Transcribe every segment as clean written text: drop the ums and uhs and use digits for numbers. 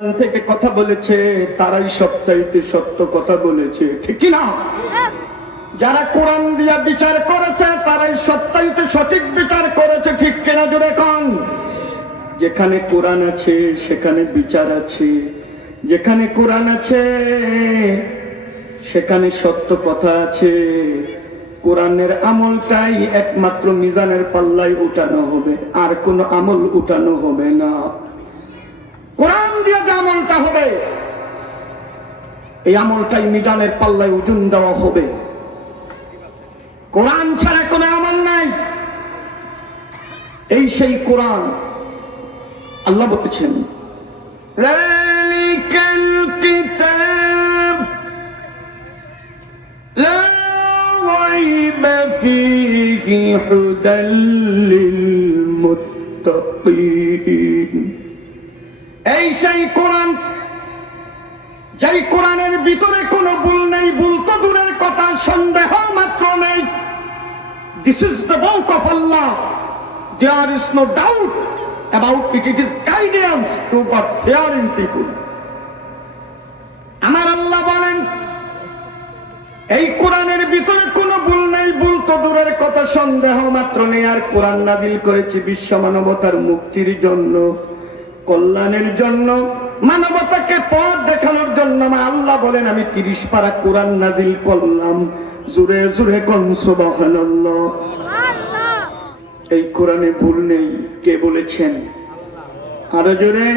থেকে কথা বলেছে তারাই সবচাইতে সত্য কথা বলেছে, ঠিক কি না? যারা কোরআন দিয়া বিচার করেছে তারাই সবচাইতে সঠিক বিচার করেছে, ঠিক কিনা জোরে কোন? যেখানে কোরআন আছে সেখানে বিচার আছে, যেখানে কোরআন আছে সেখানে সত্য কথা আছে। কোরআনের আমলটাই একমাত্র মিজানের পাল্লায় উঠানো হবে, আর কোনো আমল উঠানো হবে না। কোরআন দিয়ে যে আমলটা হবে এই আমলটাই মিজানের পাল্লায় ওজন দেওয়া হবে। কোরআন ছাড়া কোনো আমল নাই। এই সেই কোরআন। আল্লাহ বলেছেন যালিকাল কিতাব লা রাইবা ফীহি হুদাল লিল মুত্তাকিন। এই সেই কোরআন, যেই কোরআনের ভিতরে কোনো ভুল নেই, ভুল তো দূরের কথা, সন্দেহ মাত্র নেই। This is the book of Allah. There is no doubt about it. It is guidance to God-fearing people. আমার আল্লাহ বলেন এই কোরআনের ভিতরে কোনো ভুল নেই, ভুল তো দূরের কথা, সন্দেহ মাত্র নেই। আর কোরআন নাযিল করেছি বিশ্ব মানবতার মুক্তির জন্য, কল্যাণের জন্য, মানবতাকে পথ দেখানোর জন্য। আমার আল্লাহ বলেন আমি 30 পারা কোরআন নাযিল করলাম। জোরে জোরে কোন সুবহানাল্লাহ। এই কোরআনে ভুল নেই, কে বলেছেন? আরো জোরে।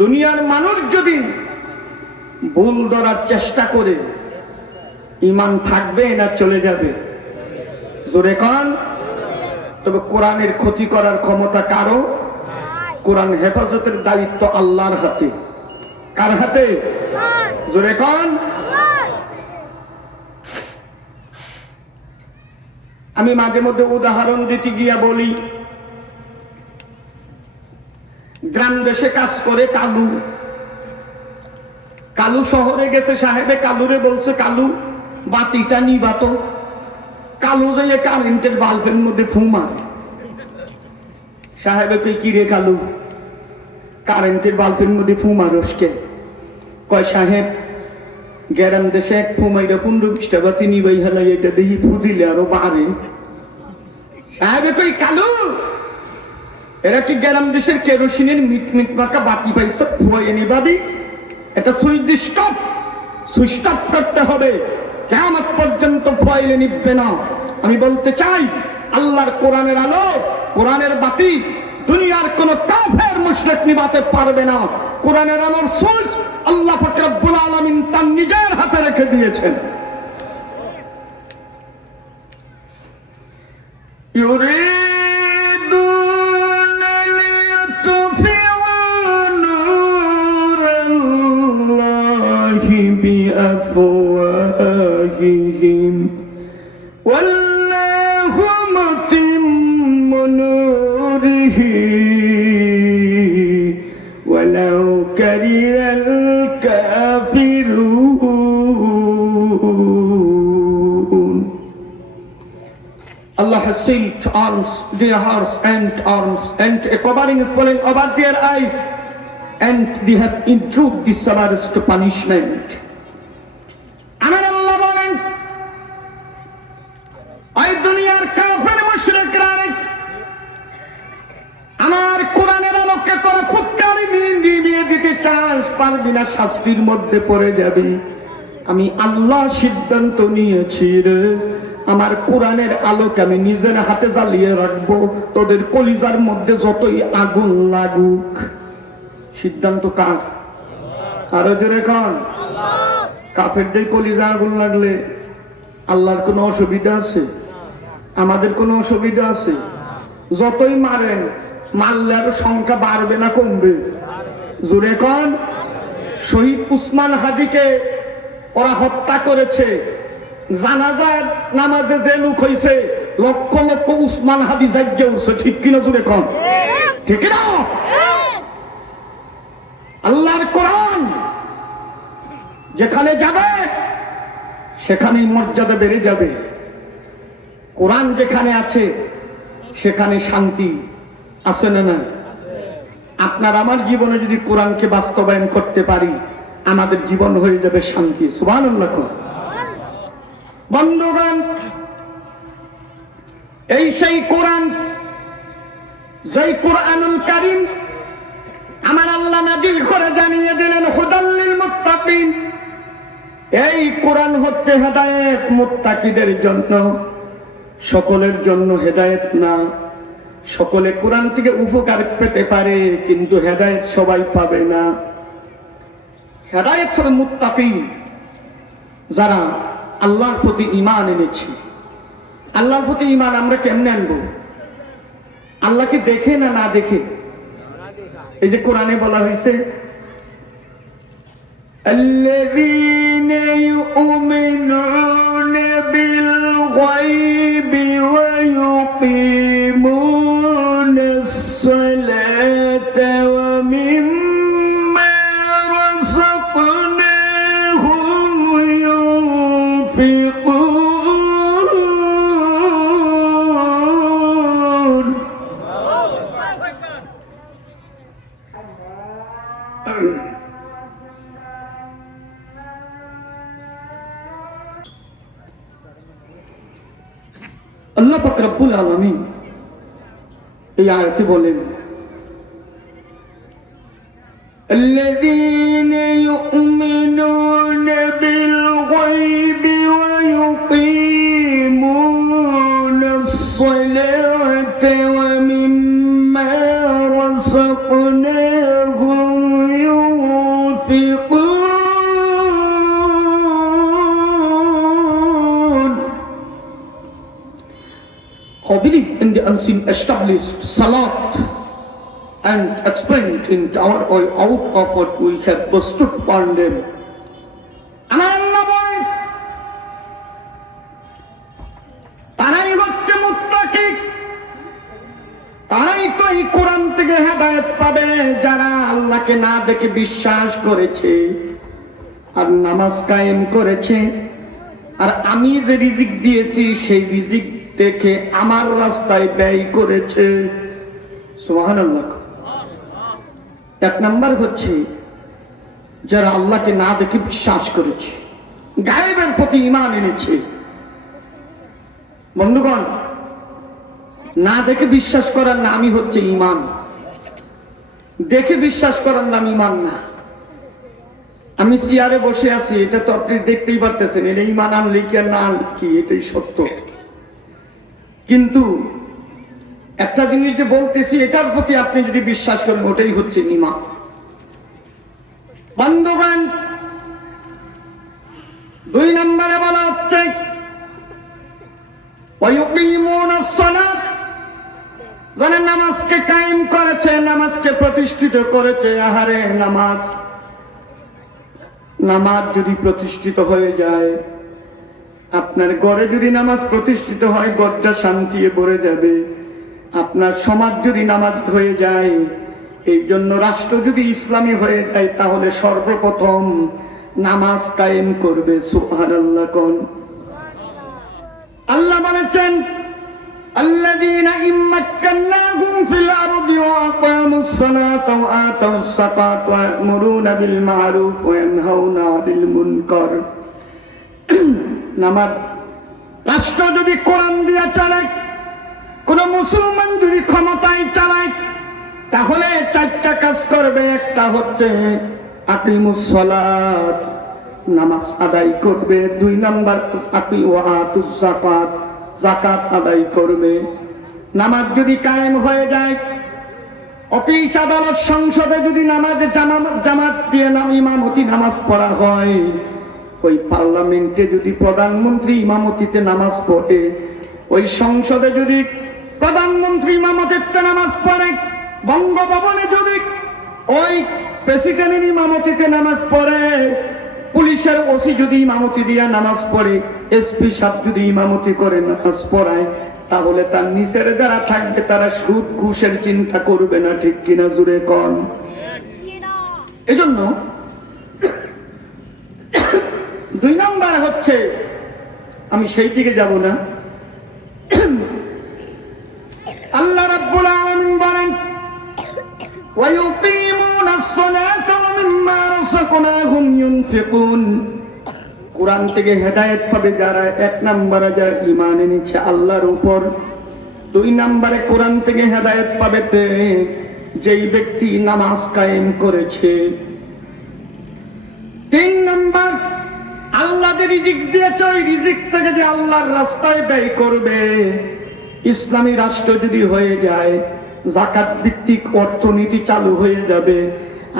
দুনিয়ার মানুষ যদি ভুল ধরার চেষ্টা করে ঈমান থাকবে না চলে যাবে? জোরে কোন। তবে কোরআনের ক্ষতি করার ক্ষমতা কারো? কোরআন হেফাজতের দায়িত্ব আল্লাহর হাতে। কার হাতে? জোরে কোন। আমি মাঝে মধ্যে উদাহরণ দিতে গিয়া বলি, গ্রাম দেশে কাজ করে কালু, কালু শহরে গেছে, সাহেবে কালুরে বলছে কালু বাতিটা নিবাত। কালু যাইয়ে কারেন্টের বাল্বের মধ্যে ফু মারে। সাহেবে কই কি রে কালু, কারেন্টের বাল্বের মধ্যে ফু মারস কে? কয় সাহেব গ্রাম দেশে এক ফুমাইরা 15-20টা বাতি নিবাই হেলাই, এটা দেখি ফু দিলে আরো বাড়ে। সাহেবে কই কালু এরা কি গ্রাম দেশের কেরোসিনের মিট মাখা বাতি পাইছ, ফুয়াইয়ে নিবাবি? এটা সুইচ অফ করতে হবে, কিয়ামত পর্যন্ত ফুয়াইলে নিবে না। আমি বলতে চাই আল্লাহর কোরআনের আলো, কোরআনের বাতি দুনিয়ার কোন কাফের মুশরিক নিভাতে পারবে না। কোরআনের আলোর সুইচ আল্লাহ পাক রব্বুল আলামিন তার নিজের হাতে রেখে দিয়েছেন। ইউরিদুনা লিয়ুতফিউ নূরাল্লাহি বিআফওয়াহিহিম ওয়াল্লাহু মুতিম্মু নূরিহি ওয়ালাউ কারিহাল Kafirun. Allah has sealed arms, their hearts and arms, and a covering is falling over their eyes, and they have incurred the severest punishment. আমার আল্লাহ বলেন এই দুনিয়ার কাফের মুশরিকরা আমার কোরআনের আলোকে তোরা ফুৎকারি দিয়ে দিতে চাস, পারবি না, শাস্তির মধ্যে পড়ে যাবি। আমি আল্লাহ সিদ্ধান্ত নিয়েছি রে, আমার কোরআনের আলোকে আমি নিজের হাতে জ্বালিয়ে রাখবো, তোদের কলিজার মধ্যে যতই আগুন লাগুক। সিদ্ধান্ত কার? আরো জোরে কোন। কাফেরদের কলিজা আগুন লাগলে আল্লাহর কোনো অসুবিধা আছে? আমাদের কোনো অসুবিধা আছে? যতই মারেন, মারলে আরো সংখ্যা বাড়বে না কমবে? জোরে কোন। শহীদ উসমান হাদিকে ওরা হত্যা করেছে, জানাজার নামাজে যে লোক হয়েছে লক্ষ লক্ষ উসমান হাদি জাগ্যে উঠছে, ঠিক কিনা জোরে কোন? ঠিক না? আল্লাহর কোরআন যেখানে যাবে সেখানেই মর্যাদা বেড়ে যাবে। কোরআন যেখানে আছে সেখানে শান্তি আছে না? না? আপনার আমার জীবনে যদি কোরআনকে বাস্তবায়ন করতে পারি, আমাদের জীবন হয়ে যাবে শান্তি। সুবহানাল্লাহ। বন্ধুগণ, এই সেই কোরআন, যেই কোরআনুল কারীম আমার আল্লাহ নাজিল করে জানিয়ে দিলেন হুদাল লিল মুত্তাকিন। এই কোরআন হচ্ছে হেদায়েত মুত্তাকিদের জন্য, সকলের জন্য হেদায়েত না। সকলে কোরআন থেকে উপকার পেতে পারে, কিন্তু হেদায়েত সবাই পাবে না। হেদায়েত হলো মুত্তাকি, যারা আল্লাহর প্রতি ঈমান এনেছে। আল্লাহর প্রতি ঈমান আমরা কেমনে আনবো? আল্লাহকে দেখে না না দেখে? এই যে কোরআনে বলা হয়েছে আল্লাযীনা ইউমিনুনা বিল গায়বি ওয়া ইউকিমুনাস সালাতা ওয়া মিম্মা রাযাকনাহুম ইউনফিকুন। আল্লাহ পাক রব্বুল আলামিন এই আয়াতে বলেন আল্লাযীনা ইউমিনুনা বিল গায়বি ওয়া ইউকিমুনাস সালাতা ওয়া মিম্মা রাযাকনাহুম ইউনফিকুন। Who believe in the unseen established salat and explained in our way out of what we have bestowed upon them. আমার আল্লাহ বলেন তারাই হচ্ছে মুত্তাকি, তারাই তো এই কোরআন থেকে হেদায়েত পাবে, যারা আল্লাহকে না দেখে বিশ্বাস করেছে আর নামাজ কায়েম করেছে, আর আমি যে রিজিক দিয়েছি সেই রিজিক দেখে আমার রাস্তায় ব্যয় করেছে। সুবহানাল্লাহ। এক নাম্বার হচ্ছে যারা আল্লাহকে না দেখে বিশ্বাস করেছে, গায়েবের প্রতি ঈমান এনেছে। বন্ধুগণ, না দেখে বিশ্বাস করার নামই হচ্ছে ঈমান, দেখে বিশ্বাস করার নাম ঈমান না। আমি চেয়ারে বসে আছি, এটা তো আপনি দেখতেই পারতেছেন, এটা ঈমান আনলে কি আর না আনলে কি, এটাই সত্য। কিন্তু একটা জিনিস যে বলতেছি, এটার প্রতি আপনি যদি বিশ্বাস করেন, ওটাই হচ্ছে ঈমান। বন্ধুগণ, 2 নম্বরে বলা হচ্ছে ওয়া ইউকিমুনাস সালাত, যারা নামাজকে কায়েম করেছে, নামাজকে প্রতিষ্ঠিত করেছে। আহারে নামাজ যদি প্রতিষ্ঠিত হয়ে যায়, আপনার ঘরে যদি নামাজ প্রতিষ্ঠিত হয়, ঘরটা শান্তিতে ভরে যাবে। আপনার সমাজ যদি নামাজ হয়ে যায়, এই জন্য রাষ্ট্র যদি ইসলামী হয়ে যায়, তাহলে সর্বপ্রথম নামাজ কায়েম করবে। সুবহানাল্লাহ। কোন আল্লাহ বলেছেন আল্লাযীনা ইম্মাক্কান্নাহুম ফিল আরদি ওয়া আকামুস সালাতা ওয়া আতাউস যাকাতা ওয়া ইয়া'মুরুনা বিল মা'রুফ ওয়া ইয়ানহাউনা 'আনিল মুনকার। নামাজ রাষ্ট্র যদি কোরআন দিয়ে চালায়, কোন মুসলমান যদি ক্ষমতায় চালায়, তাহলে 4টা কাজ করবে। একটা হচ্ছে আকিমুস সালাত, নামাজ আদায় করবে। 2 নাম্বার আতুস যাকাত, যাকাত আদায় করবে। নামাজ যদি কায়েম হয়ে যায়, অফিস আদালত সংসদে যদি নামাজে জামাত দিয়ে ইমামতি নামাজ পড়া হয়, ওই পার্লামেন্টে যদি প্রধানমন্ত্রী ইমামতিতে নামাজ পড়ে, ওই সংসদে যদি প্রধানমন্ত্রী ইমামতিতে নামাজ পড়ে, বঙ্গভবনে যদি ওই প্রেসিডেন্টের ইমামতিতে নামাজ পড়ে, পুলিশের ওসি যদি ইমামতি দিয়া নামাজ পড়ে, এসপি সাহেব যদি ইমামতি করে নামাজ পড়ায়, তাহলে তার নিচের যারা থাকবে তারা সুদ ঘুষের চিন্তা করবে না। ঠিক কিনা? জুড়ে কন। এজন্য 2 নম্বর হচ্ছে, আমি সেই দিকে যাব না, আল্লাহ রাব্বুল আলামিন বলেন ওয়া الصلاة ومما رزقناهم ينفقون। কোরআন থেকে হেদায়েত পাবে যারা, এক নম্বরে যারা ঈমান এনেছে আল্লাহর উপর, দুই নম্বরে কোরআন থেকে হেদায়েত পাবে যেই ব্যক্তি নামাজ কায়েম করেছে, তিন নম্বর আল্লাহ যে রিজিক দিয়েছে ওই রিজিক থেকে যে আল্লাহর রাস্তায় ব্যয় করবে। ইসলামী রাষ্ট্র যদি হয়ে যায়, যাকাত ভিত্তিক অর্থনীতি চালু হয়ে যাবে,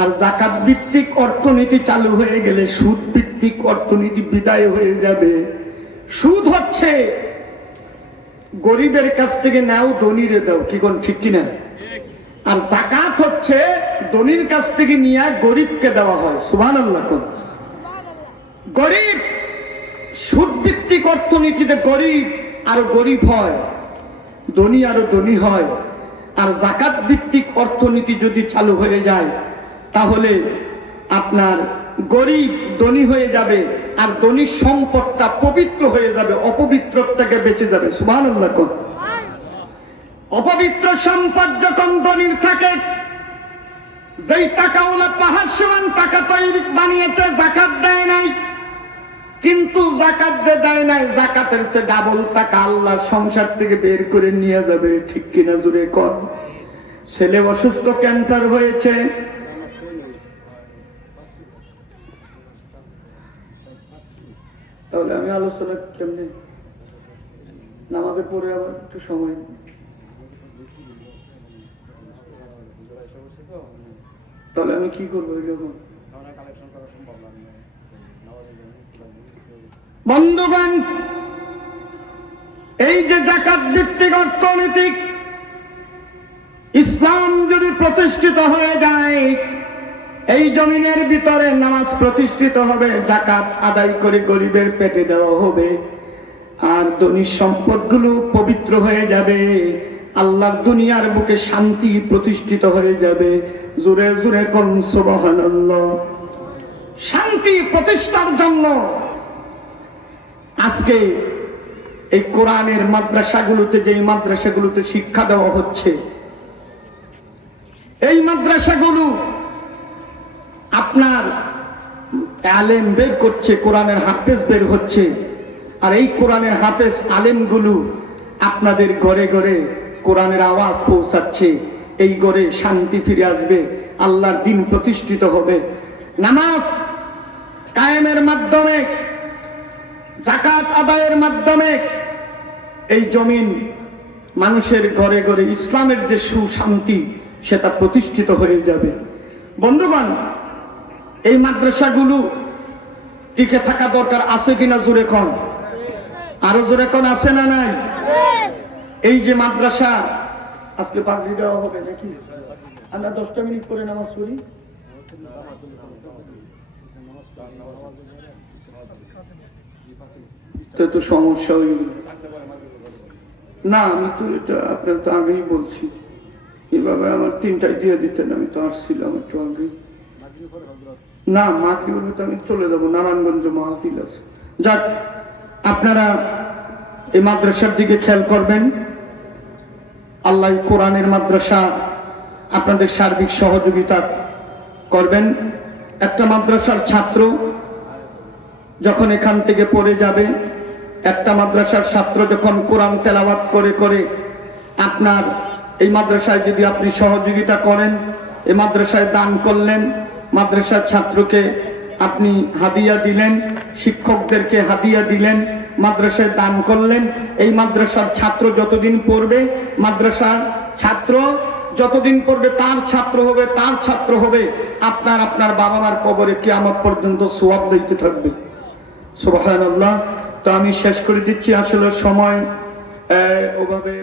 আর যাকাত ভিত্তিক অর্থনীতি চালু হয়ে গেলে সুদ ভিত্তিক অর্থনীতি বিদায় হয়ে যাবে। সুদ হচ্ছে গরিবের কাছ থেকে নাও ধনীরে দাও, কি কোন ঠিক কিনা? আর যাকাত হচ্ছে ধনীর কাছ থেকে নিয়ে গরিবকে দেওয়া হয়। সুবহানাল্লাহ। কোন গরিব সুদ ভিত্তিক অর্থনীতিতে গরিব আরো গরিব হয়, ধনী আরো ধনী হয়। আর যাকাত ভিত্তিক অর্থনীতি যদি চালু হয়ে যায় তাহলে আপনার গরিব ধনী হয়ে যাবে, আর ধনীর সম্পদটা পবিত্র হয়ে যাবে, অপবিত্রর থেকে বেঁচে যাবে। সুবহানাল্লাহ। কোন অপবিত্র সম্পদ যখন ধনীর থাকে, যেই টাকাওয়ালা পাহাড় সমান টাকা তৈরি বানিয়েছে, যাকাত দেয় নাই, কিন্তু যাকাত যে দেয় নাই, যাকাতের সে ডাবল টাকা আল্লাহ সংসার থেকে বের করে নিয়ে যাবে। ঠিক কিনা জুড়ে কর। ছেলে অসুস্থ, ক্যান্সার হয়েছে, তাহলে আমি আলোচনা কেমনি? নামাজে পড়ে আবার একটু সময়, তাহলে আমি কি করবো? বন্ধুগণ, এই যে যাকাত ভিত্তিক অর্থনৈতিক ইসলাম যদি প্রতিষ্ঠিত হয়ে যায়, এই জমিনের ভিতরে নামাজ প্রতিষ্ঠিত হবে, যাকাত আদায় করে গরিবের পেটে দেওয়া হবে, আর ধনীর সম্পদগুলো পবিত্র হয়ে যাবে, আল্লাহর দুনিয়ার বুকে শান্তি প্রতিষ্ঠিত হয়ে যাবে। জোরে জোরে কোন সুবহানাল্লাহ। শান্তি প্রতিষ্ঠার জন্য আজকে এই কোরআনের মাদ্রাসাগুলোতে, যেই মাদ্রাসাগুলোতে শিক্ষা দেওয়া হচ্ছে, এই মাদ্রাসাগুলো আপনার আলেম বের করছে, কোরআনের হাফেজ বের হচ্ছে, আর এই কোরআনের হাফেজ আলেমগুলো আপনাদের ঘরে ঘরে কোরআনের আওয়াজ পৌঁছাচ্ছে। এই ঘরে শান্তি ফিরে আসবে, আল্লাহর দ্বীন প্রতিষ্ঠিত হবে। নামাজ কায়েমের মাধ্যমে, যাকাত আদায়ের মাধ্যমে এই জমিন মানুষের ঘরে ঘরে ইসলামের যে সুশান্তি সেটা প্রতিষ্ঠিত হয়ে যাবে। বন্ধুগণ, এই মাদ্রাসাগুলো টিকে থাকা দরকার আছে কিনা জোরে কোন? আরো জোরে কোন, আছে না নাই? এই যে মাদ্রাসা, আজকে পাগড়ি দেওয়া হবে নাকি? আমরা 10টা মিনিট পরে নামাজ পড়ি। তো সমস্যা হয়ে গেল না? আমি তো এটা আপনার তো আগেই বলছি, এভাবে আমার 3টায় দিয়ে দিতেন, আমি তো আসছিলাম একটু আগে। না, মাগরিবের তো আমি চলে যাবো, নারায়ণগঞ্জ মাহফিল আছে। যাক, আপনারা এই মাদ্রাসার দিকে খেয়াল করবেন। আল্লাহ কোরআনের মাদ্রাসা আপনাদের সার্বিক সহযোগিতা করবেন। একটা মাদ্রাসার ছাত্র যখন এখান থেকে পড়ে যাবে, একটা মাদ্রাসার ছাত্র যখন কোরআন তেলাওয়াত করে করে আপনার এই মাদ্রাসায় যদি আপনি সহযোগিতা করেন, এই মাদ্রাসায় দান করলেন, মাদ্রাসার ছাত্রকে আপনি হাদিয়া দিলেন, শিক্ষকদেরকে হাদিয়া দিলেন, মাদ্রাসায় দান করলেন, এই মাদ্রাসার ছাত্র যতদিন পড়বে, মাদ্রাসার ছাত্র যতদিন পড়বে তার ছাত্র হবে, তার ছাত্র হবে, আপনার আপনার বাবা মার কবরে কিয়ামত পর্যন্ত সওয়াব যাইতে থাকবে। সুবহানাল্লাহ। তো আমি শেষ করে দিচ্ছি, আসলে সময় ওভাবে